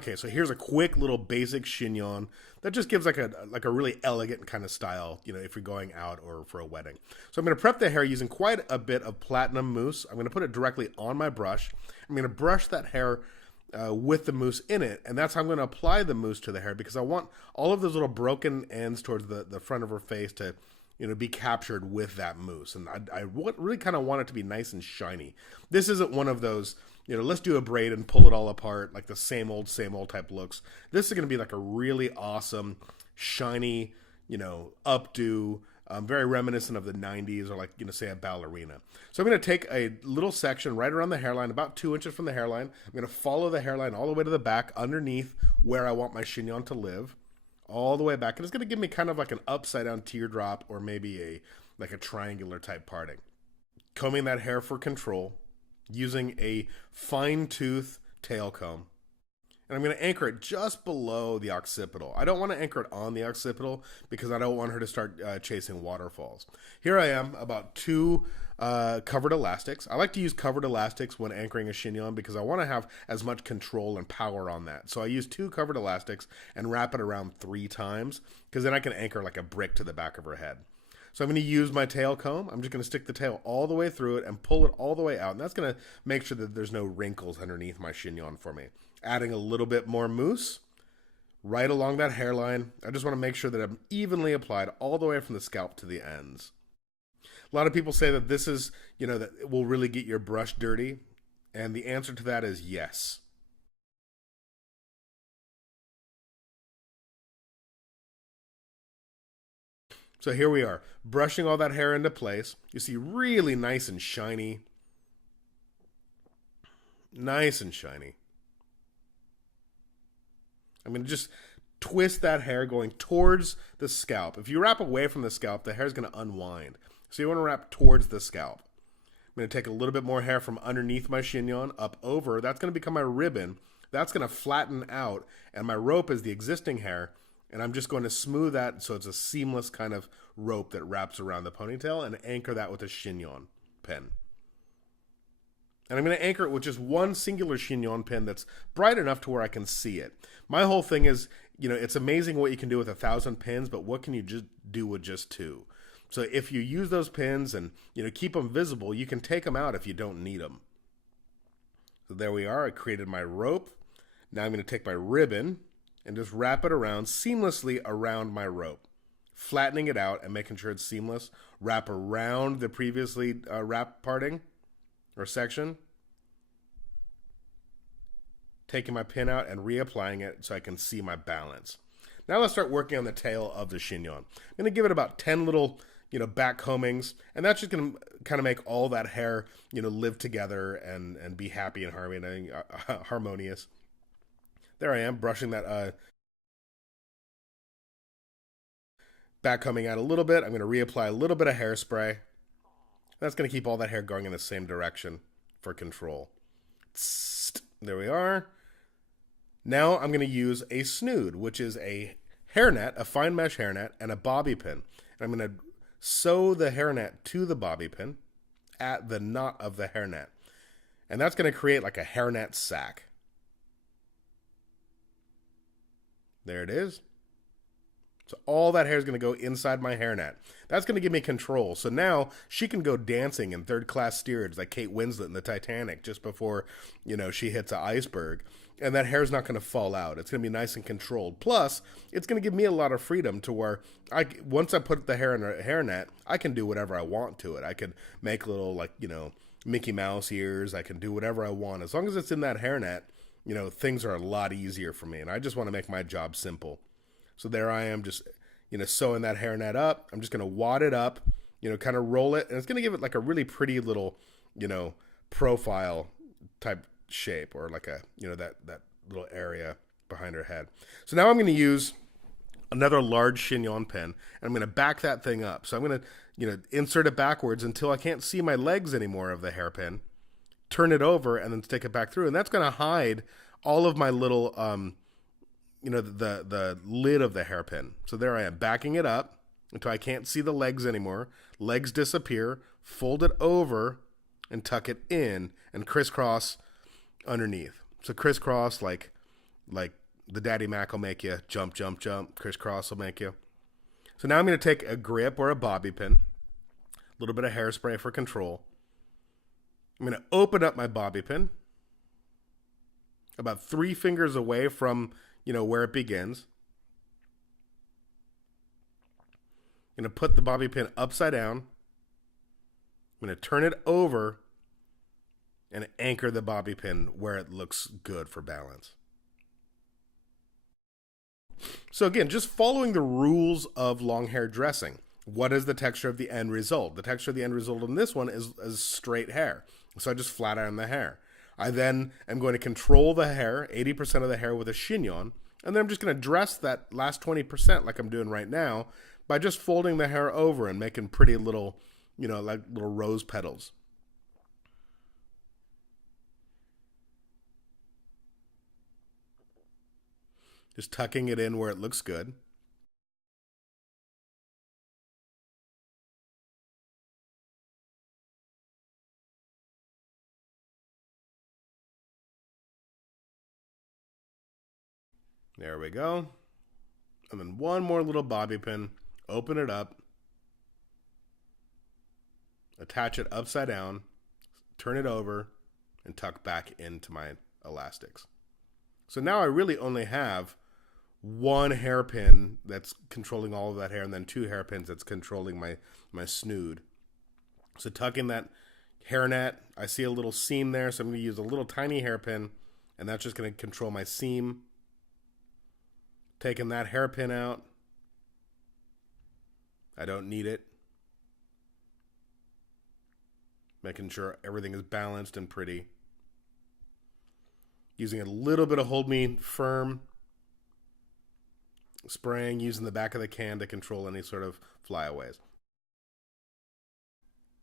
Okay, so here's a quick little basic chignon that just gives like a really elegant kind of style, if you're going out or for a wedding. So I'm going to prep the hair using quite a bit of platinum mousse. I'm going to put it directly on my brush. I'm going to brush that hair with the mousse in it, and that's how I'm going to apply the mousse to the hair, because I want all of those little broken ends towards the front of her face to be captured with that mousse. And I really kind of want it to be nice and shiny. This isn't one of those, let's do a braid and pull it all apart, like the same old type looks. This is going to be like a really awesome, shiny, updo, very reminiscent of the 90s, or like, say a ballerina. So I'm going to take a little section right around the hairline, about 2 inches from the hairline. I'm going to follow the hairline all the way to the back, underneath where I want my chignon to live, all the way back. And it's going to give me kind of like an upside down teardrop, or maybe like a triangular type parting. Combing that hair for control, using a fine tooth tail comb. And I'm going to anchor it just below the occipital. I don't want to anchor it on the occipital because I don't want her to start chasing waterfalls. Here I am, about 2 covered elastics. I like to use covered elastics when anchoring a chignon because I want to have as much control and power on that. So I use 2 covered elastics and wrap it around 3 times, because then I can anchor like a brick to the back of her head. So I'm going to use my tail comb. I'm just going to stick the tail all the way through it and pull it all the way out. And that's going to make sure that there's no wrinkles underneath my chignon for me. Adding a little bit more mousse right along that hairline. I just want to make sure that I'm evenly applied all the way from the scalp to the ends. A lot of people say that this is, that it will really get your brush dirty. And the answer to that is yes. So here we are, brushing all that hair into place. You see, really nice and shiny. Nice and shiny. I'm going to just twist that hair going towards the scalp. If you wrap away from the scalp, the hair is going to unwind. So you want to wrap towards the scalp. I'm going to take a little bit more hair from underneath my chignon up over. That's going to become my ribbon. That's going to flatten out. And my rope is the existing hair. And I'm just going to smooth that so it's a seamless kind of rope that wraps around the ponytail, and anchor that with a chignon pin. And I'm going to anchor it with just one singular chignon pin that's bright enough to where I can see it. My whole thing is, it's amazing what you can do with 1,000 pins, but what can you just do with just 2? So if you use those pins and, keep them visible, you can take them out if you don't need them. So there we are. I created my rope. Now I'm going to take my ribbon and just wrap it around seamlessly around my rope, flattening it out and making sure it's seamless. Wrap around the previously wrapped parting or section, taking my pin out and reapplying it so I can see my balance. Now let's start working on the tail of the chignon. I'm going to give it about 10 little back combings, and that's just going to kind of make all that hair live together and be happy and harmonious. There I am, brushing that back combing out a little bit. I'm going to reapply a little bit of hairspray. That's going to keep all that hair going in the same direction for control. There we are. Now I'm going to use a snood, which is a hairnet, a fine mesh hairnet, and a bobby pin. And I'm going to sew the hairnet to the bobby pin at the knot of the hairnet. And that's going to create like a hairnet sack. There it is. So all that hair is going to go inside my hairnet. That's going to give me control. So now she can go dancing in third-class steerage like Kate Winslet in the Titanic just before, she hits an iceberg. And that hair's not going to fall out. It's going to be nice and controlled. Plus, it's going to give me a lot of freedom to where once I put the hair in a hairnet, I can do whatever I want to it. I could make little, Mickey Mouse ears. I can do whatever I want. As long as it's in that hairnet, things are a lot easier for me. And I just want to make my job simple. So there I am just, sewing that hairnet up. I'm just going to wad it up, kind of roll it. And it's going to give it like a really pretty little, profile type shape, or like a, that little area behind her head. So now I'm going to use another large chignon pin, and I'm going to back that thing up. So I'm going to, insert it backwards until I can't see my legs anymore of the hairpin, turn it over, and then stick it back through. And that's going to hide all of my little, the lid of the hairpin. So there I am, backing it up until I can't see the legs anymore. Legs disappear, fold it over, and tuck it in, and crisscross underneath. So crisscross like Like the Daddy Mac will make you jump, jump, jump. Crisscross will make you. So now I'm going to take a grip or a bobby pin, a little bit of hairspray for control. I'm going to open up my bobby pin about 3 fingers away from, where it begins. I'm going to put the bobby pin upside down. I'm going to turn it over and anchor the bobby pin where it looks good for balance. So again, just following the rules of long hair dressing. What is the texture of the end result? The texture of the end result in this one is straight hair. So I just flat iron the hair. I then am going to control the hair, 80% of the hair, with a chignon. And then I'm just going to dress that last 20% like I'm doing right now by just folding the hair over and making pretty little, like little rose petals. Just tucking it in where it looks good. There we go. And then one more little bobby pin. Open it up. Attach it upside down. Turn it over. And tuck back into my elastics. So now I really only have one hairpin that's controlling all of that hair, and then 2 hairpins that's controlling my snood. So tuck in that hairnet. I see a little seam there, so I'm going to use a little tiny hairpin, and that's just going to control my seam. Taking that hairpin out. I don't need it. Making sure everything is balanced and pretty. Using a little bit of Hold Me Firm. Spraying, using the back of the can to control any sort of flyaways.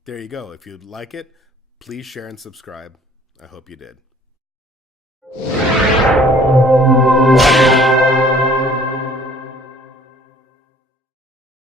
There you go. If you'd like it, please share and subscribe. I hope you did.